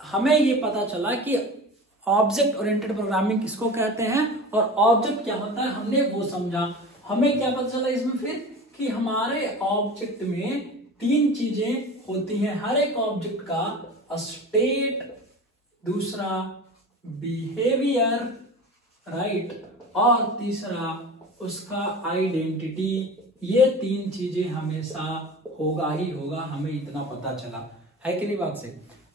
हमें ये पता चला कि ऑब्जेक्ट ओरिएंटेड प्रोग्रामिंग किसको कहते हैं और ऑब्जेक्ट क्या होता है, हमने वो समझा। हमें क्या पता चला इसमें फिर कि हमारे ऑब्जेक्ट में 3 चीजें होती हैं। हर एक ऑब्जेक्ट का स्टेट, दूसरा बिहेवियर, राइट, और तीसरा उसका आइडेंटिटी। ये 3 चीजें हमेशा होगा ही होगा, हमें इतना पता चला है कि नहीं बात से।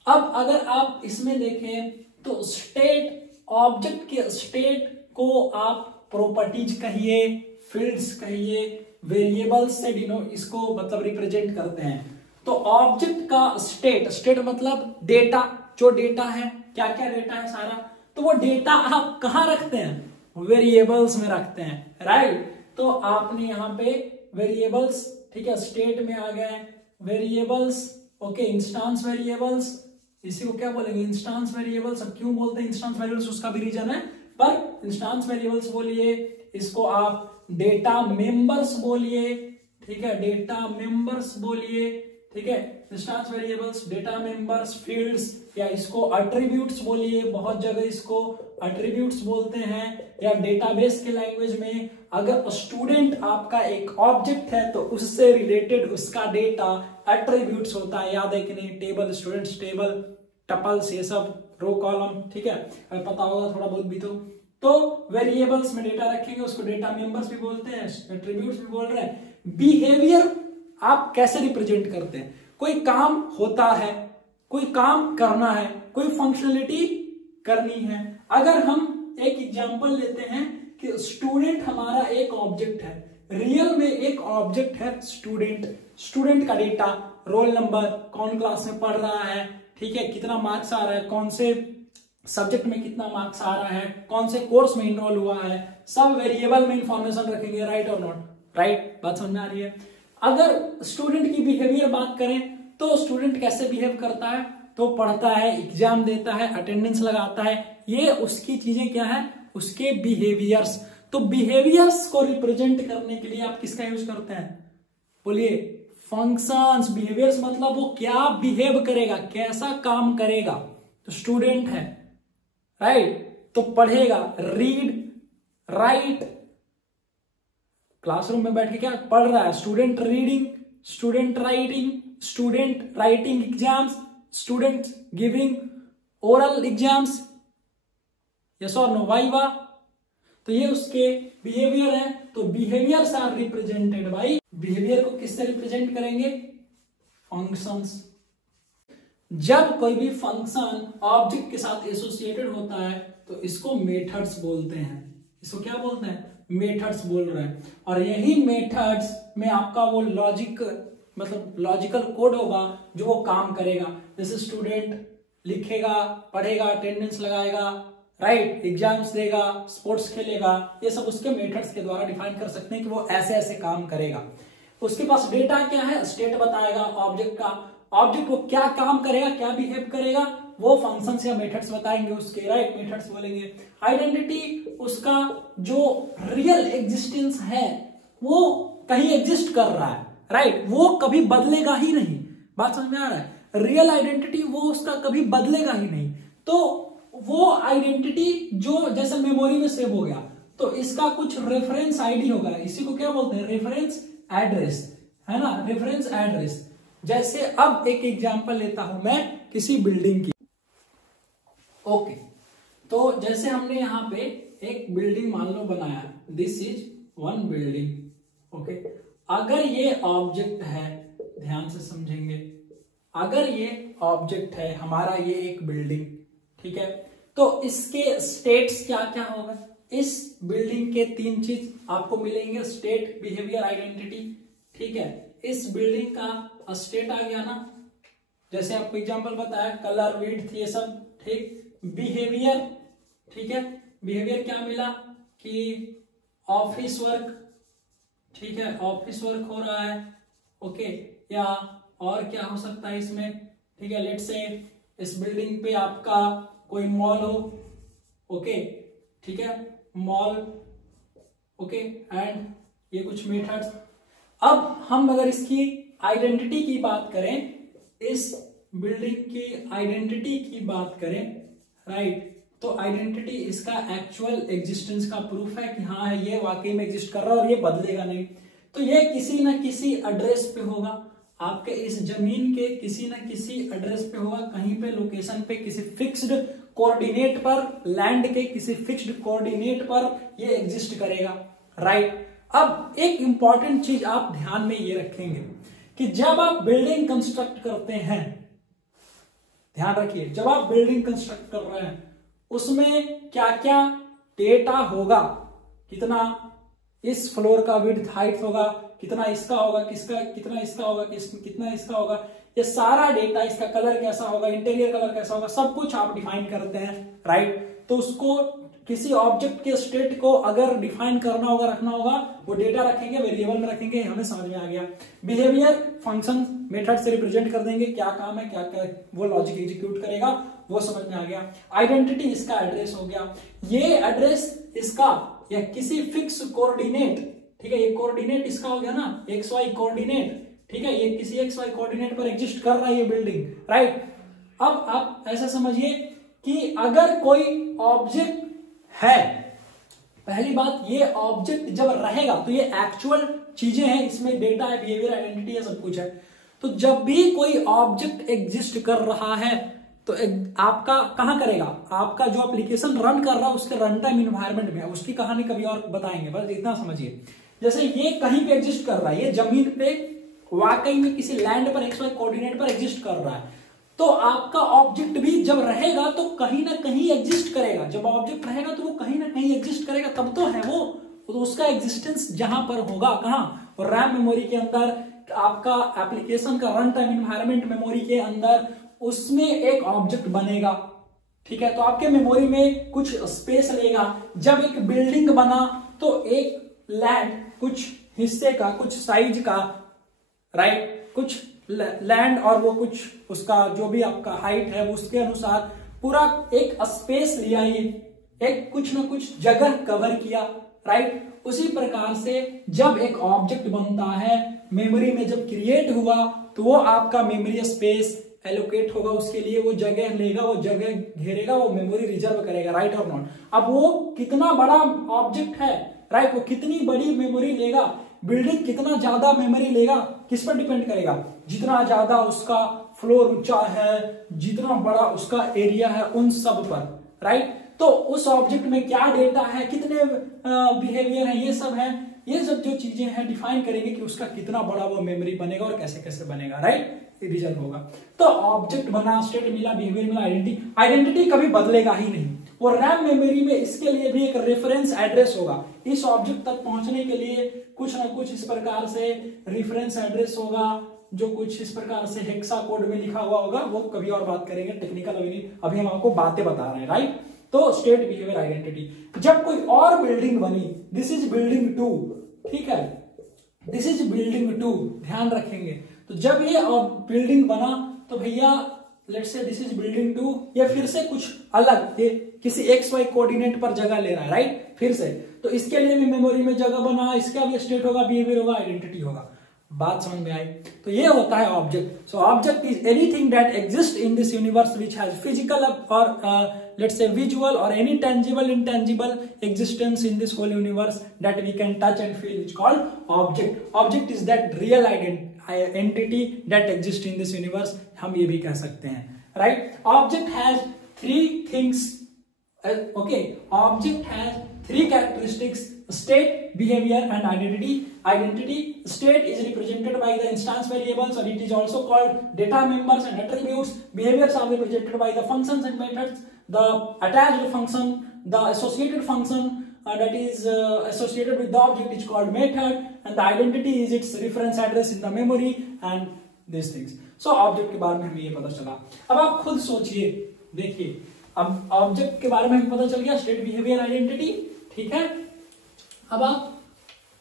अब अगर आप इसमें देखें तो स्टेट, ऑब्जेक्ट के स्टेट को आप प्रॉपर्टीज कहिए, फील्ड्स कहिए, वेरिएबल्स से इसको मतलब रिप्रेजेंट करते हैं। तो ऑब्जेक्ट का स्टेट, स्टेट मतलब डेटा, जो डेटा है, क्या क्या डेटा है सारा, तो वो डेटा आप कहाँ रखते हैं, वेरिएबल्स में रखते हैं, राइट। तो आपने यहाँ पे वेरिएबल्स, ठीक है, स्टेट में आ गए वेरिएबल्स, ओके, इंस्टांस वेरिएबल्स, इसी को क्या बोलेंगे, इंस्टांस वेरिएबल्स। अब क्यों बोलते हैं इंस्टांस वेरिएबल्स, उसका भी रीजन है, पर इंस्टांस वेरिएबल्स बोलिए, इसको आप डेटा मेंबर्स बोलिए, ठीक है, डेटा मेंबर्स बोलिए, ठीक है, instance variables, data members, fields, या इसको एट्रीब्यूट्स बोलिए, बहुत जगह इसको एट्रीब्यूट्स बोलते हैं, या डेटाबेस के लैंग्वेज में अगर स्टूडेंट आपका एक ऑब्जेक्ट है तो उससे रिलेटेड उसका डेटा एट्रीब्यूट्स होता है, याद है कि नहीं, टेबल, स्टूडेंट्स टेबल, टपल्स, ये सब, रो कॉलम, ठीक है, पता होगा थोड़ा बहुत भी। तो वेरिएबल्स में डेटा रखेंगे, उसको डेटा मेंबर्स भी बोलते हैं, एट्रीब्यूट्स भी बोल रहे हैं। बिहेवियर आप कैसे रिप्रेजेंट करते हैं, कोई काम होता है, कोई काम करना है, कोई फंक्शनलिटी करनी है। अगर हम एक एग्जांपल लेते हैं कि स्टूडेंट हमारा एक ऑब्जेक्ट है, रियल में एक ऑब्जेक्ट है स्टूडेंट, स्टूडेंट का डेटा, रोल नंबर, कौन क्लास में पढ़ रहा है, ठीक है, कितना मार्क्स आ रहा है, कौन से सब्जेक्ट में कितना मार्क्स आ रहा है, कौन से कोर्स में इनरोल हुआ है, सब वेरिएबल में इंफॉर्मेशन रखेंगे, राइट और नॉट, राइट, बात समझ में आ रही है। अगर स्टूडेंट की बिहेवियर बात करें तो स्टूडेंट कैसे बिहेव करता है, तो पढ़ता है, एग्जाम देता है, अटेंडेंस लगाता है, ये उसकी चीजें क्या है, उसके बिहेवियर्स। तो बिहेवियर्स को रिप्रेजेंट करने के लिए आप किसका यूज करते हैं, बोलिए, फंक्शंस। बिहेवियर्स मतलब वो क्या बिहेव करेगा, कैसा काम करेगा। तो स्टूडेंट है, राइट, तो पढ़ेगा, रीड, राइट, क्लासरूम में बैठ के क्या पढ़ रहा है, student reading, student writing, student writing exams, student giving oral exams, yes और नो, वाइवा। तो ये उसके बिहेवियर है। तो behaviours are represented by, behaviour को किससे रिप्रेजेंट करेंगे, फंक्शंस। जब कोई भी फंक्शन ऑब्जेक्ट के साथ एसोसिएटेड होता है तो इसको मेथड्स बोलते हैं, इसको क्या बोलते हैं, मेथड्स बोल रहे हैं। और यही मेथड्स में आपका वो लॉजिक, मतलब लॉजिकल कोड होगा जो वो काम करेगा। जैसे स्टूडेंट लिखेगा, पढ़ेगा, अटेंडेंस लगाएगा, राइट, एग्जाम्स देगा, स्पोर्ट्स खेलेगा, ये सब उसके मेथड्स के द्वारा डिफाइन कर सकते हैं कि वो ऐसे ऐसे काम करेगा। उसके पास डेटा क्या है, स्टेट बताएगा ऑब्जेक्ट का, ऑब्जेक्ट वो क्या काम करेगा, क्या बिहेव करेगा, वो फंक्शंस या मेथड्स बताएंगे उसके, राइट, मेथड्स बोलेंगे। आइडेंटिटी उसका जो रियल एग्जिस्टेंस है, वो कहीं एग्जिस्ट कर रहा है, राइट, वो कभी बदलेगा ही नहीं, बात समझ में आ रहा है। रियल आइडेंटिटी वो उसका कभी बदलेगा ही नहीं। तो वो आइडेंटिटी जो जैसे मेमोरी में सेव हो गया, तो इसका कुछ रेफरेंस आईडी होगा, इसी को क्या बोलते हैं, रेफरेंस एड्रेस, है ना, रेफरेंस एड्रेस। जैसे अब एक एग्जांपल लेता हूं मैं किसी बिल्डिंग की, ओके, तो जैसे हमने यहां पे एक बिल्डिंग मान लो बनाया, this is one building, okay. अगर ये ऑब्जेक्ट है, ध्यान से समझेंगे, अगर ये ऑब्जेक्ट है हमारा, ये एक बिल्डिंग, ठीक है, तो इसके स्टेट्स क्या क्या होगा, इस बिल्डिंग के 3 चीज आपको मिलेंगे, स्टेट, बिहेवियर, आइडेंटिटी, ठीक है। इस बिल्डिंग का स्टेट आ गया ना, जैसे आपको एग्जांपल बताया, कलर, विड्थ, ये सब, ठीक। बिहेवियर, ठीक है, बिहेवियर क्या मिला कि ऑफिस वर्क, ठीक है, ऑफिस वर्क हो रहा है, ओके, या और क्या हो सकता है इसमें, ठीक है, लेट्स से इस बिल्डिंग पे आपका कोई मॉल हो, ओके, ठीक है, मॉल, ओके, एंड ये कुछ मेथड्स। अब हम अगर इसकी आइडेंटिटी की बात करें, इस बिल्डिंग की आइडेंटिटी की बात करें, राइट, तो आइडेंटिटी इसका एक्चुअल एग्जिस्टेंस का प्रूफ है कि हाँ ये वाकई में एग्जिस्ट कर रहा है और ये बदलेगा नहीं। तो ये किसी ना किसी एड्रेस पे होगा, आपके इस जमीन के किसी ना किसी एड्रेस पे होगा, कहीं पे लोकेशन पे, किसी फिक्स्ड कोऑर्डिनेट पर, लैंड के किसी फिक्स्ड कोऑर्डिनेट पर ये एग्जिस्ट करेगा, राइट। अब एक इंपॉर्टेंट चीज आप ध्यान में ये रखेंगे कि जब आप बिल्डिंग कंस्ट्रक्ट करते हैं, ध्यान रखिए, जब आप बिल्डिंग कंस्ट्रक्ट कर रहे हैं उसमें क्या क्या डेटा होगा, कितना इस फ्लोर का विड्थ हाइट होगा, कितना इसका होगा, कितना इसका होगा, कितना इसका होगा, ये सारा डेटा, इसका कलर कैसा होगा, इंटीरियर कलर कैसा होगा, सब कुछ आप डिफाइन करते हैं, राइट। तो उसको किसी ऑब्जेक्ट के स्टेट को अगर डिफाइन करना होगा, रखना होगा, वो डेटा रखेंगे, वेरिएबल में रखेंगे, हमें समझ में आ गया। बिहेवियर फंक्शन मेथड से रिप्रेजेंट कर देंगे, क्या काम है, क्या क्या वो लॉजिक एग्जीक्यूट करेगा, वो समझ में आ गया। आइडेंटिटी इसका एड्रेस हो गया, ये एड्रेस इसका या किसी फिक्स कोऑर्डिनेट, ठीक है, ये कोऑर्डिनेट इसका हो गया ना, एक्स वाई कोऑर्डिनेट, ठीक है, ये किसी एक्स वाई कोऑर्डिनेट पर एग्जिस्ट कर रहा है ये बिल्डिंग, राइट। अब आप ऐसा समझिए कि अगर कोई ऑब्जेक्ट है, पहली बात, ये ऑब्जेक्ट जब रहेगा तो ये एक्चुअल चीजें हैं, इसमें डेटा है, बिहेवियर, आइडेंटिटी है, सब कुछ है। तो जब भी कोई ऑब्जेक्ट एग्जिस्ट कर रहा है तो आपका कहां करेगा, आपका जो एप्लीकेशन रन कर रहा है उसके रन टाइम इन्वायरमेंट में, उसकी कहानी कभी और बताएंगे, बस इतना समझिए। जैसे ये कहीं पे एग्जिस्ट कर रहा है, ये जमीन पे वाकई में किसी लैंड पर, एक्स वाई कोऑर्डिनेट पर एग्जिस्ट कर रहा है, तो आपका ऑब्जेक्ट भी जब रहेगा तो कहीं ना कहीं एग्जिस्ट करेगा। जब ऑब्जेक्ट रहेगा तो वो कहीं ना कहीं एग्जिस्ट करेगा, तब तो है वो, तो उसका एग्जिस्टेंस जहां पर होगा, कहां, और रैम मेमोरी के अंदर, आपका एप्लीकेशन का रन टाइम इन्वायरमेंट मेमोरी के अंदर, उसमें एक ऑब्जेक्ट बनेगा, ठीक है। तो आपके मेमोरी में कुछ स्पेस लेगा। जब एक बिल्डिंग बना तो एक लैंड, कुछ हिस्से का, कुछ साइज का, राइट, कुछ लैंड और वो कुछ उसका जो भी आपका हाइट है उसके अनुसार पूरा एक स्पेस लिया, ये एक कुछ ना कुछ जगह कवर किया, राइट। उसी प्रकार से जब एक ऑब्जेक्ट बनता है, मेमोरी में जब क्रिएट हुआ तो वो आपका मेमोरी स्पेस एलोकेट होगा, उसके लिए वो जगह लेगा, वो जगह घेरेगा, वो मेमोरी रिजर्व करेगा, राइट और नॉट। अब वो कितना बड़ा ऑब्जेक्ट है, राइट, वो कितनी बड़ी मेमोरी लेगा, बिल्डिंग कितना ज्यादा मेमोरी लेगा, किस पर डिपेंड करेगा, जितना ज्यादा उसका फ्लोर ऊंचा है, जितना बड़ा उसका एरिया है, उन सब पर, राइट। तो उस ऑब्जेक्ट में क्या डेटा है, कितने बिहेवियर है, ये सब है, ये सब जो चीजें हैं डिफाइन करेंगे कि उसका कितना बड़ा वो मेमोरी बनेगा और कैसे कैसे बनेगा, राइट, रिजल्ट होगा। तो ऑब्जेक्ट बना, स्टेट मिला, बिहेवियर मिला, आइडेंटिटी कभी बदलेगा ही नहीं। और रैम मेमोरी में इसके लिए भी एक रेफरेंस एड्रेस होगा, इस ऑब्जेक्ट तक पहुंचने के लिए कुछ ना कुछ इस प्रकार से रेफरेंस एड्रेस होगा, जो कुछ इस प्रकार से हेक्सा कोड में लिखा हुआ होगा, वो कभी और बात करेंगे, टेक्निकल अभी हम आपको बातें बता रहे हैं, राइट। तो स्टेट, बिहेवियर, आइडेंटिटी। जब कोई और बिल्डिंग बनी, दिस इज बिल्डिंग 2, ठीक है, दिस इज बिल्डिंग 2, ध्यान रखेंगे। तो जब ये बिल्डिंग बना तो भैया let's say this is building 2, ये फिर से कुछ अलग, ये किसी एक्स वाई कोऑर्डिनेट पर जगह ले रहा है, राइट, फिर से। तो इसके लिए भी मेमोरी में जगह बना, इसका भी स्टेट होगा, बिहेवियर होगा, आइडेंटिटी होगा। बात समझ में आई? तो ये होता है object. So object is anything that exist in this universe which has physical और let's say visual or any tangible intangible existence in this whole universe that we can touch and feel, is called object. Object is that real entity that exists in this universe, हम ये भी कह सकते हैं, right? Object has three things, okay, object has three characteristics: state, behavior and identity. State is represented by the instance variables, or it is also called data members and attributes. Behaviors are represented by the functions and methods, the attached function, the associated function that is associated with the object is called method, and the identity is its reference address in the memory and these things. So object के बारे में हमें ये पता चला। अब आप खुद सोचिए, देखिए, अब ऑब्जेक्ट के बारे में हमें पता चल गया, स्टेट, बिहेवियर, आइडेंटिटी, ठीक है। अब आप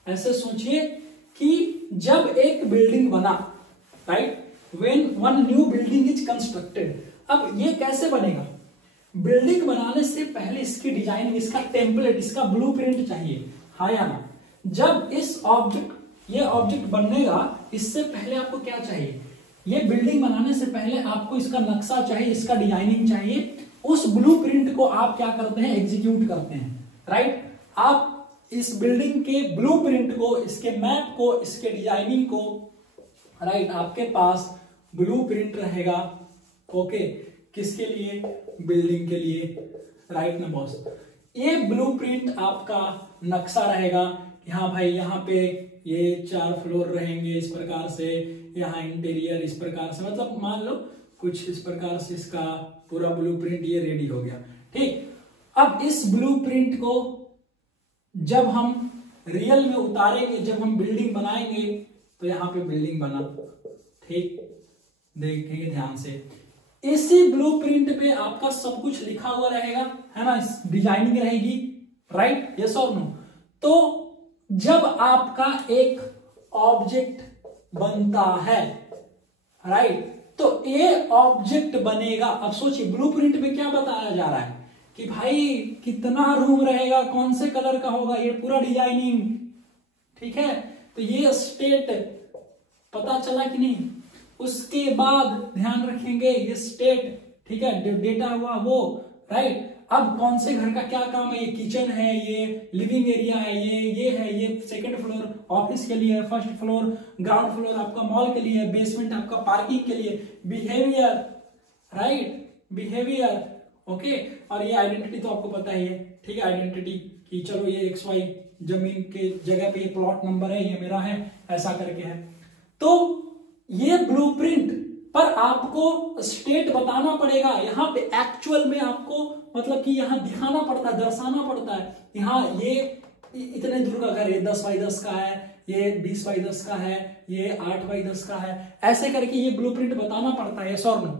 ऐसे सोचिए कि जब एक बिल्डिंग बना, right, when one new building is constructed, अब ये कैसे बनेगा? बिल्डिंग बनाने से पहले इसकी डिजाइनिंग, इसका टेम्पलेट, इसका ब्लूप्रिंट चाहिए, हाँ या ना? जब इस ऑब्जेक्ट, ये ऑब्जेक्ट बनेगा, इससे पहले आपको क्या चाहिए? ये बिल्डिंग बनाने से पहले आपको इसका नक्शा चाहिए, इसका डिजाइनिंग चाहिए। उस ब्लूप्रिंट को आप क्या करते हैं, एग्जीक्यूट करते हैं, राइट। आप इस बिल्डिंग के ब्लूप्रिंट को, इसके मैप को, इसके डिजाइनिंग को, राइट, आपके पास ब्लूप्रिंट रहेगा, ओके, किसके लिए, बिल्डिंग के लिए, राइट ना बॉस। ये ब्लूप्रिंट आपका नक्शा रहेगा कि हाँ भाई यहाँ पे ये 4 फ्लोर रहेंगे इस प्रकार से, यहाँ इंटीरियर इस प्रकार से, मतलब मान लो कुछ इस प्रकार से इसका पूरा ब्लूप्रिंट ये रेडी हो गया, ठीक। अब इस ब्लूप्रिंट को जब हम रियल में उतारेंगे, जब हम बिल्डिंग बनाएंगे, तो यहाँ पे बिल्डिंग बना, ठीक, देखेंगे ध्यान से। इसी ब्लूप्रिंट पे आपका सब कुछ लिखा हुआ रहेगा, है ना, डिजाइनिंग रहेगी, राइट, यस और नो। तो जब आपका एक ऑब्जेक्ट बनता है, राइट, तो ये ऑब्जेक्ट बनेगा। अब सोचिए ब्लूप्रिंट में क्या बताया जा रहा है कि भाई कितना रूम रहेगा, कौन से कलर का होगा, ये पूरा डिजाइनिंग, ठीक है। तो ये स्टेट पता चला कि नहीं। उसके बाद ध्यान रखेंगे ये स्टेट, ठीक है, जो डेटा हुआ वो, राइट। अब कौन से घर का क्या काम है, ये किचन है, ये लिविंग एरिया है, ये है, ये सेकंड फ्लोर ऑफिस के लिए है, फर्स्ट फ्लोर ग्राउंड फ्लोर आपका मॉल के लिए है, बेसमेंट आपका पार्किंग के लिए, बिहेवियर, राइट, बिहेवियर, ओके। और ये आइडेंटिटी तो आपको पता ही है, ठीक है, आइडेंटिटी कि चलो ये XY जमीन के जगह पे ये प्लॉट नंबर है, ये मेरा है, ऐसा करके है। तो ये ब्लूप्रिंट पर आपको स्टेट बताना पड़ेगा। यहाँ पे एक्चुअल में आपको मतलब कि यहाँ दिखाना पड़ता है, दर्शाना पड़ता है, यहाँ ये इतने दूर का घर, ये 10x10 का है, ये 20x10 का है, ये 8x10 का है, ऐसे करके ये ब्लूप्रिंट बताना पड़ता है, सॉरी नो,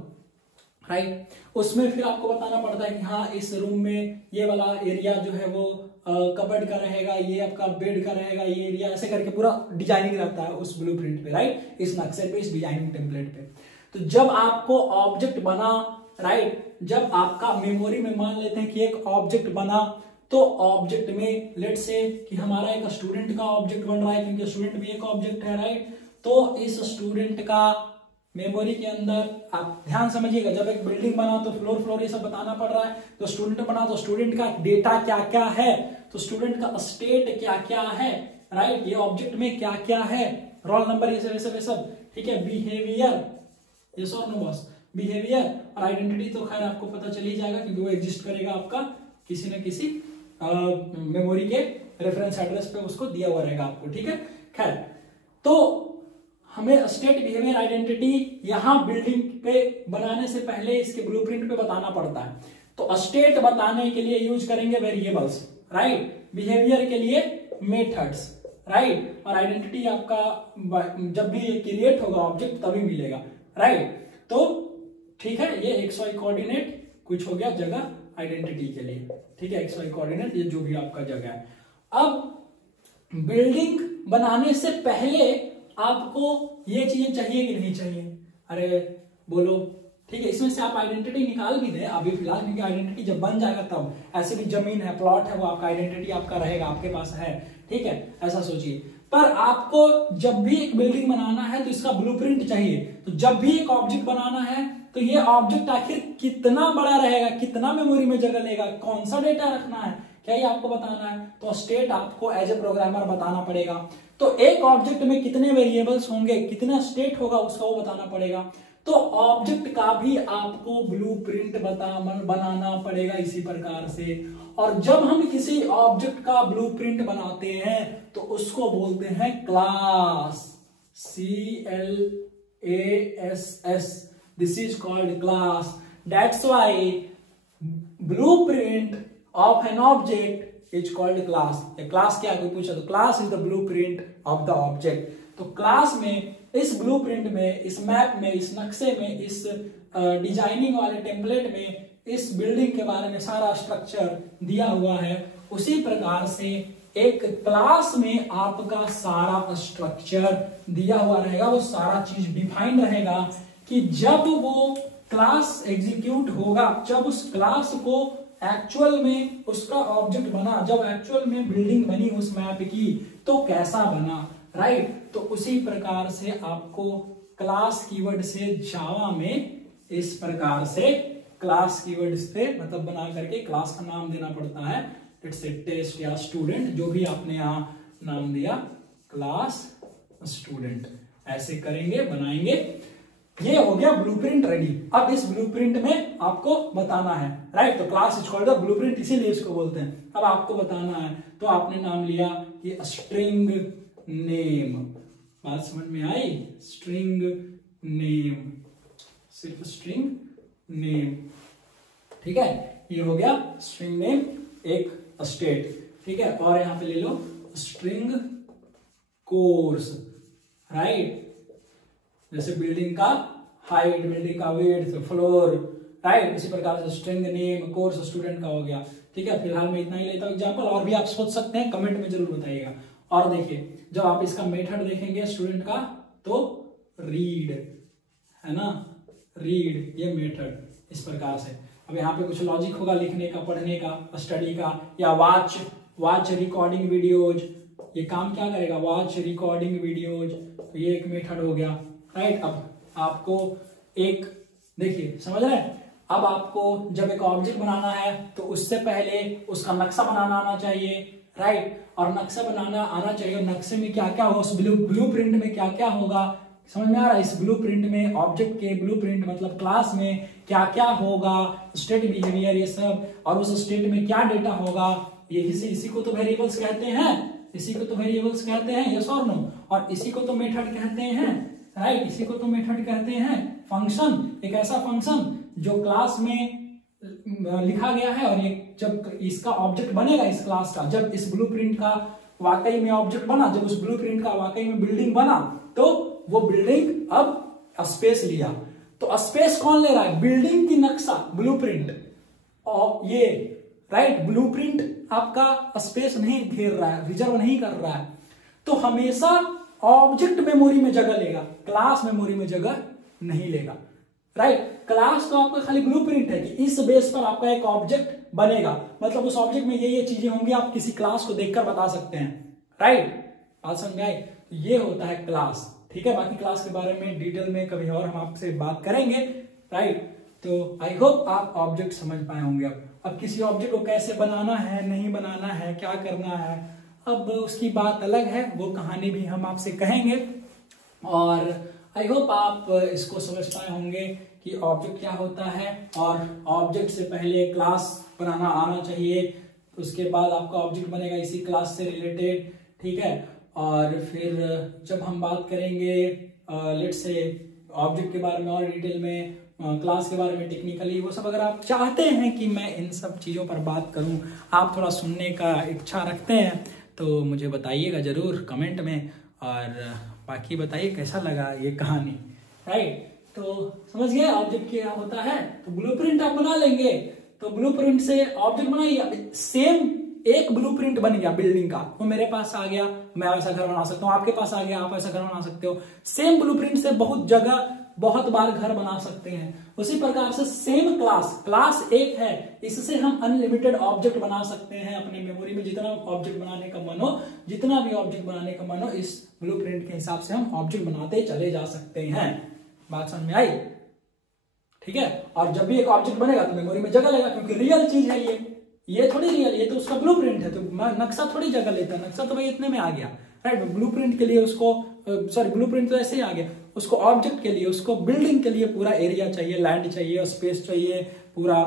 राइट। उसमें फिर आपको बताना पड़ता है कि हाँ इस रूम में ये वाला एरिया जो है वो कबर्ड का रहेगा, ये आपका बेड का रहेगा, ये एरिया, ऐसे करके पूरा डिजाइनिंग रहता है उस ब्लूप्रिंट पे, राइट, इस नक्शे पे, इस डिजाइनिंग टेम्पलेट पे। तो जब आपको ऑब्जेक्ट बना, राइट, जब आपका मेमोरी में मान लेते हैं कि एक ऑब्जेक्ट बना, तो ऑब्जेक्ट में लेट से कि हमारा एक स्टूडेंट का ऑब्जेक्ट बन रहा है, क्योंकि स्टूडेंट भी एक ऑब्जेक्ट है, राइट। तो इस स्टूडेंट का मेमोरी के अंदर आप ध्यान समझिएगा, जब एक बिल्डिंग बना तो फ्लोर ये सब बताना पड़ रहा है, तो स्टूडेंट बना तो स्टूडेंट का डेटा क्या क्या है, तो स्टूडेंट का स्टेट क्या क्या है, राइट, ये ऑब्जेक्ट में क्या क्या है, रोल नंबर, ये सब, ठीक है, बिहेवियर, यस और नो बॉस, बिहेवियर और आइडेंटिटी तो खैर आपको पता चल ही जाएगा क्योंकि वो एग्जिस्ट करेगा आपका किसी न किसी मेमोरी के रेफरेंस एड्रेस पे, उसको दिया हुआ रहेगा आपको, ठीक है। खैर, तो हमें स्टेट, बिहेवियर, आइडेंटिटी यहां बिल्डिंग पे बनाने से पहले इसके ब्लूप्रिंट पे बताना पड़ता है। तो स्टेट बताने के लिए यूज करेंगे वेरिएबल्स, राइट, बिहेवियर के लिए मेथड्स, राइट, और आइडेंटिटी आपका जब भी क्रिएट होगा ऑब्जेक्ट तभी मिलेगा, राइट। तो ठीक है, ये XY कोऑर्डिनेट कुछ हो गया जगह आइडेंटिटी के लिए, ठीक है, XY कोऑर्डिनेट ये जो भी आपका जगह है। अब बिल्डिंग बनाने से पहले आपको ये चीजें चाहिए कि नहीं चाहिए, अरे बोलो, ठीक है। इसमें से आप आइडेंटिटी निकाल भी दें अभी फिलहाल, क्योंकि आइडेंटिटी जब बन जाएगा तब, ऐसे भी जमीन है, प्लॉट है, वो आपका आइडेंटिटी आपका रहेगा, आपके पास है, ठीक है, ऐसा सोचिए। पर आपको जब भी एक बिल्डिंग बनाना है तो इसका ब्लूप्रिंट चाहिए। तो जब भी एक ऑब्जेक्ट बनाना है तो ये ऑब्जेक्ट आखिर कितना बड़ा रहेगा, कितना मेमोरी में जगह लेगा, कौन सा डेटा रखना है, क्या ये आपको बताना है। तो स्टेट आपको एज ए प्रोग्रामर बताना पड़ेगा। तो एक ऑब्जेक्ट में कितने वेरिएबल्स होंगे, कितना स्टेट होगा, उसका वो बताना पड़ेगा। तो ऑब्जेक्ट का भी आपको ब्लूप्रिंट बनाना पड़ेगा इसी प्रकार से। और जब हम किसी ऑब्जेक्ट का ब्लूप्रिंट बनाते हैं तो उसको बोलते हैं class, CLASS, this is called class. That's why blueprint of an object is called class. Class क्या, कोई पूछा तो class is the blueprint of the object. तो क्लास में, इस ब्लूप्रिंट में, इस मैप में, इस नक्शे में, इस डिजाइनिंग वाले टेम्पलेट में इस बिल्डिंग के बारे में सारा स्ट्रक्चर दिया हुआ है। उसी प्रकार से एक क्लास में आपका सारा स्ट्रक्चर दिया हुआ रहेगा, वो सारा चीज डिफाइन रहेगा कि जब वो क्लास एग्जीक्यूट होगा, जब उस क्लास को एक्चुअल में उसका ऑब्जेक्ट बना, जब एक्चुअल में बिल्डिंग बनी उस मैप की, तो कैसा बना, राइट। तो उसी प्रकार से आपको क्लास कीवर्ड से जावा में इस प्रकार से क्लास कीवर्ड्स पे मतलब बना करके क्लास का नाम देना पड़ता है। इट्स ए टेस्ट या स्टूडेंट, जो भी आपने यहाँ नाम दिया क्लास स्टूडेंट, ऐसे करेंगे, बनाएंगे। ये हो गया ब्लूप्रिंट रेडी। अब इस ब्लूप्रिंट में आपको बताना है, राइट। तो class is called the blueprint, इसीलिए इसको बोलते हैं। अब आपको बताना है, तो आपने नाम लिया कि स्ट्रिंग नेम। बात समझ में आई? स्ट्रिंग नेम, सिर्फ स्ट्रिंग नेम, ठीक है। ये हो गया स्ट्रिंग नेम, एक स्टेट, ठीक है। और यहां पे ले लो स्ट्रिंग कोर्स, राइट। जैसे बिल्डिंग का हाइट, बिल्डिंग का विड्थ, फ्लोर, राइट। इसी प्रकार से स्ट्रिंग नेम, कोर्स स्टूडेंट का हो गया, ठीक है। फिलहाल मैं इतना ही लेता हूं एग्जांपल, और भी आप सोच सकते हैं, कमेंट में जरूर बताइएगा। और देखिए, जब आप इसका मेथड देखेंगे स्टूडेंट का, तो रीड है ना, रीड, ये मेथड इस प्रकार से। अब यहाँ पे कुछ लॉजिक होगा लिखने का, पढ़ने का, स्टडी का, या वॉच रिकॉर्डिंग वीडियोज, ये काम क्या करेगा, वॉच रिकॉर्डिंग वीडियोज, तो ये एक मेथड हो गया, राइट। अब आपको एक देखिए, समझ रहे हैं, अब आपको जब एक ऑब्जेक्ट बनाना है तो उससे पहले उसका नक्शा बनाना आना चाहिए, राइट। और नक्शा बनाना आना चाहिए, और नक्शे में क्या क्या हो, उस ब्लूप्रिंट में क्या क्या होगा, समझ में आ रहा है। इस ब्लूप्रिंट में, ऑब्जेक्ट के ब्लूप्रिंट मतलब क्लास में क्या क्या होगा, स्टेट बिहेवियर, ये सब, और उस स्टेट में क्या डेटा होगा, ये इसी को तो वेरिएबल्स कहते हैं, इसी को तो वेरिएबल्स कहते हैं, यस और नो। और इसी को तो मेथड कहते हैं, राइट। इसी को तो मेथड कहते हैं। फंक्शन, एक ऐसा फंक्शन जो क्लास में लिखा गया है, और ये जब इसका ऑब्जेक्ट बनेगा इस क्लास का, जब इस ब्लूप्रिंट का वाकई में ऑब्जेक्ट बना, जब उस ब्लूप्रिंट का वाकई में बिल्डिंग बना, तो वो बिल्डिंग अब स्पेस लिया। तो स्पेस कौन ले रहा है, बिल्डिंग की नक्शा, ब्लूप्रिंट, और ये, राइट। ब्लूप्रिंट आपका स्पेस नहीं घेर रहा है, रिजर्व नहीं कर रहा है, तो हमेशा ऑब्जेक्ट मेमोरी में जगह लेगा, क्लास मेमोरी में जगह नहीं लेगा, राइट। क्लास तो आपका खाली ब्लूप्रिंट है कि इस बेस पर आपका एक ऑब्जेक्ट बनेगा, मतलब उस ऑब्जेक्ट में ये चीजें होंगी, आप किसी क्लास को देखकर बता सकते हैं, राइट। बात समझ में आई? तो ये होता है क्लास, ठीक है। बाकी क्लास के बारे में डिटेल में कभी और हम आपसे बात करेंगे, राइट। तो आई होप आप ऑब्जेक्ट समझ पाए होंगे। अब किसी ऑब्जेक्ट को कैसे बनाना है, नहीं बनाना है, क्या करना है, अब उसकी बात अलग है, वो कहानी भी हम आपसे कहेंगे। और आई होप आप इसको समझ पाए होंगे कि ऑब्जेक्ट क्या होता है, और ऑब्जेक्ट से पहले क्लास बनाना आना चाहिए, उसके बाद आपका ऑब्जेक्ट बनेगा इसी क्लास से रिलेटेड, ठीक है। और फिर जब हम बात करेंगे लेट्स से ऑब्जेक्ट के बारे में और डिटेल में, क्लास के बारे में टेक्निकली, वो सब अगर आप चाहते हैं कि मैं इन सब चीज़ों पर बात करूं, आप थोड़ा सुनने का इच्छा रखते हैं, तो मुझे बताइएगा जरूर कमेंट में। और बाकी बताइए कैसा लगा ये कहानी, राइट। तो समझ गए ऑब्जेक्ट क्या होता है। तो ब्लूप्रिंट आप बना लेंगे, तो ब्लूप्रिंट से ऑब्जेक्ट बनाइए, सेम एक ब्लूप्रिंट बन गया बिल्डिंग का, वो मेरे पास आ गया, मैं ऐसा घर बना सकता हूँ, आपके पास आ गया, आप ऐसा घर बना सकते हो। सेम ब्लूप्रिंट से बहुत जगह बहुत बार घर बना सकते हैं। उसी प्रकार से सेम क्लास एक है, इससे हम अनलिमिटेड ऑब्जेक्ट बना सकते हैं अपने मेमोरी में, जितना ऑब्जेक्ट बनाने का मन हो, जितना भी ऑब्जेक्ट बनाने का मन हो, इस ब्लूप्रिंट के हिसाब से हम ऑब्जेक्ट बनाते चले जा सकते हैं। बात समझ में आई? ठीक है। और जब भी एक ऑब्जेक्ट बनेगा तो मेमोरी में जगह लेगा, क्योंकि रियल चीज है ये थोड़ी रियल, ये तो उसका ब्लूप्रिंट है, तो नक्शा थोड़ी जगह लेता है, नक्शा तो भाई इतने में आ गया, राइट। ब्लूप्रिंट के लिए उसको ब्लूप्रिंट तो ऐसे ही आ गया, उसको ऑब्जेक्ट के लिए, उसको बिल्डिंग के लिए पूरा एरिया चाहिए, लैंड चाहिए, स्पेस चाहिए पूरा,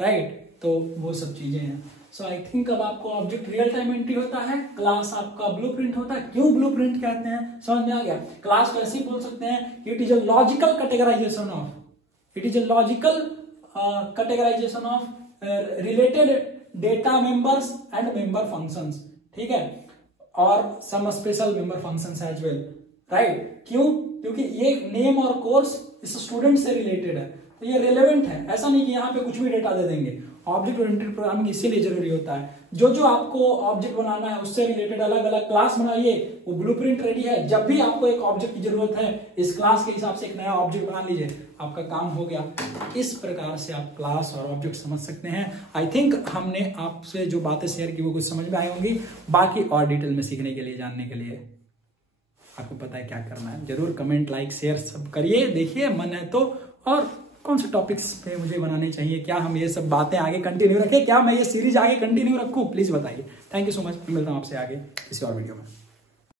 राइट। तो वो सब चीजें हैं। सो आई थिंक अब आपको ऑब्जेक्ट रियल टाइम एंट्री होता है, क्लास आपका ब्लूप्रिंट होता है। क्यों ब्लूप्रिंट कहते हैं समझ में आ गया। क्लास को ऐसे ही बोल सकते हैं, it is a logical categorisation of, related data members and member functions, ठीक है, और some special member functions as well, right. क्यों? क्योंकि ये नेम और कोर्स इस स्टूडेंट से रिलेटेड है, तो ये रिलेवेंट है। ऐसा नहीं कि यहाँ पे कुछ भी डेटा दे देंगे। ऑब्जेक्ट ओरिएंटेड प्रोग्रामिंग इसीलिए जरूरी होता है, जो आपको ऑब्जेक्ट बनाना है उससे रिलेटेड अलग अलग क्लास बनाइए, वो ब्लूप्रिंट रेडी है। जब भी आपको एक ऑब्जेक्ट की जरूरत है, इस क्लास के हिसाब से एक नया ऑब्जेक्ट बना लीजिए, आपका काम हो गया। इस प्रकार से आप क्लास और ऑब्जेक्ट समझ सकते हैं। आई थिंक हमने आपसे जो बातें शेयर की वो कुछ समझ में आई होंगी। बाकी और डिटेल में सीखने के लिए, जानने के लिए आपको पता है क्या करना है। जरूर कमेंट, लाइक, शेयर सब करिए, देखिए मन है तो। और कौन से टॉपिक्स पे मुझे बनाने चाहिए, क्या हम ये सब बातें आगे कंटिन्यू रखें, क्या मैं ये सीरीज आगे कंटिन्यू रखूं, प्लीज बताइए। थैंक यू सो मच, मिलता हूं आपसे आगे किसी और वीडियो में।